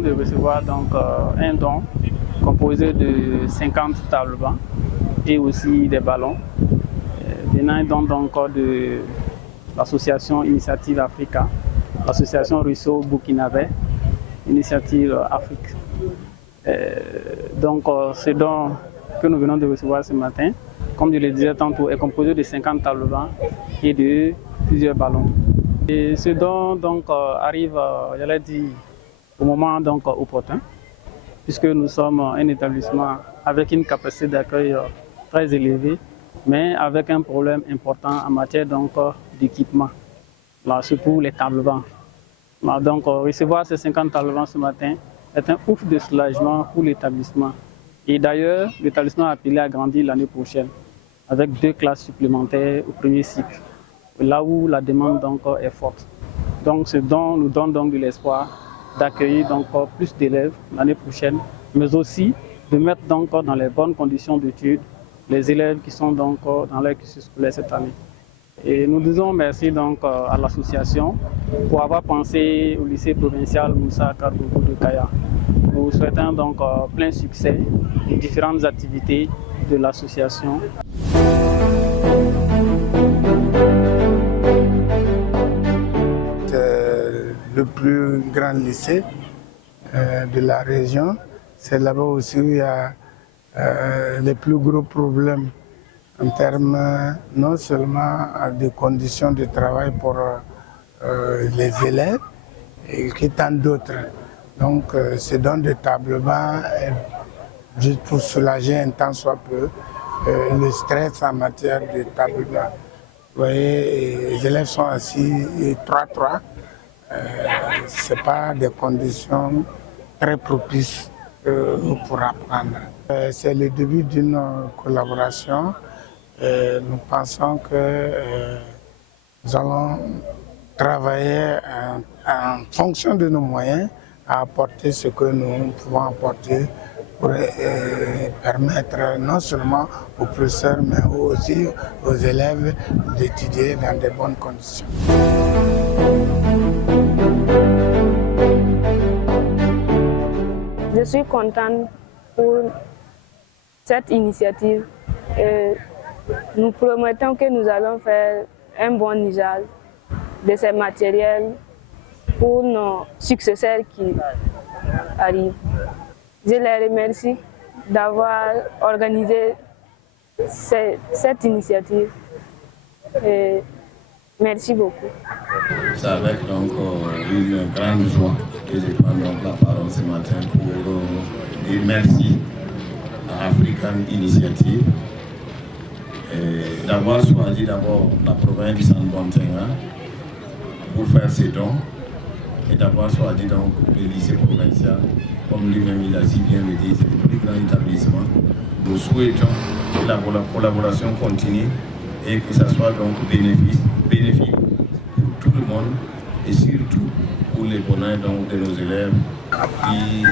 de recevoir donc un don composé de 50 tables bancs et aussi des ballons. Venant un don donc de l'association Initiative Africa, l'association russo-burkinabé, Initiative Afrique. Donc ce don que nous venons de recevoir ce matin, comme je le disais tantôt, est composé de 50 tables bancs et de plusieurs ballons. Et ce don donc arrive, j'allais dire, au moment donc opportun, puisque nous sommes un établissement avec une capacité d'accueil très élevée, mais avec un problème important en matière d'équipement. C'est pour les tables bancs. Donc recevoir ces 50 tables bancs ce matin est un ouf de soulagement pour l'établissement. Et d'ailleurs, l'établissement est appelé à grandir l'année prochaine, avec 2 classes supplémentaires au premier cycle, là où la demande donc est forte. Donc ce don nous donne donc de l'espoir d'accueillir donc plus d'élèves l'année prochaine, mais aussi de mettre donc dans les bonnes conditions d'études les élèves qui sont donc dans leur cursus scolaire cette année. Et nous disons merci donc à l'association pour avoir pensé au lycée provincial Moussa Karbougou de Kaya. Nous souhaitons donc plein succès aux différentes activités de l'association. C'est le plus grand lycée de la région. C'est là-bas aussi où il y a les plus gros problèmes en termes non seulement de conditions de travail pour les élèves, et tant d'autres. Donc ce don de table-banc est juste pour soulager un tant soit peu le stress en matière de table-banc. Vous voyez, les élèves sont assis 3-3. Ce n'est pas des conditions très propices pour apprendre. C'est le début d'une collaboration. Nous pensons que nous allons travailler en fonction de nos moyens à apporter ce que nous pouvons apporter pour permettre non seulement aux professeurs mais aussi aux élèves d'étudier dans de bonnes conditions. Je suis contente pour cette initiative. Nous promettons que nous allons faire un bon usage de ces matériels pour nos successeurs qui arrivent. Je les remercie d'avoir organisé cette initiative. Et merci beaucoup. C'est avec donc une grande joie que je prends donc la parole ce matin pour dire merci à African Initiative d'avoir choisi d'abord la province du San-Bontenga pour faire ces dons et d'avoir choisi donc le lycée provincial, comme lui-même il a si bien le dit, c'est le plus grand établissement. Nous souhaitons que la collaboration continue et que ça soit donc bénéfique pour tout le monde et surtout pour les bonheurs donc de nos élèves qui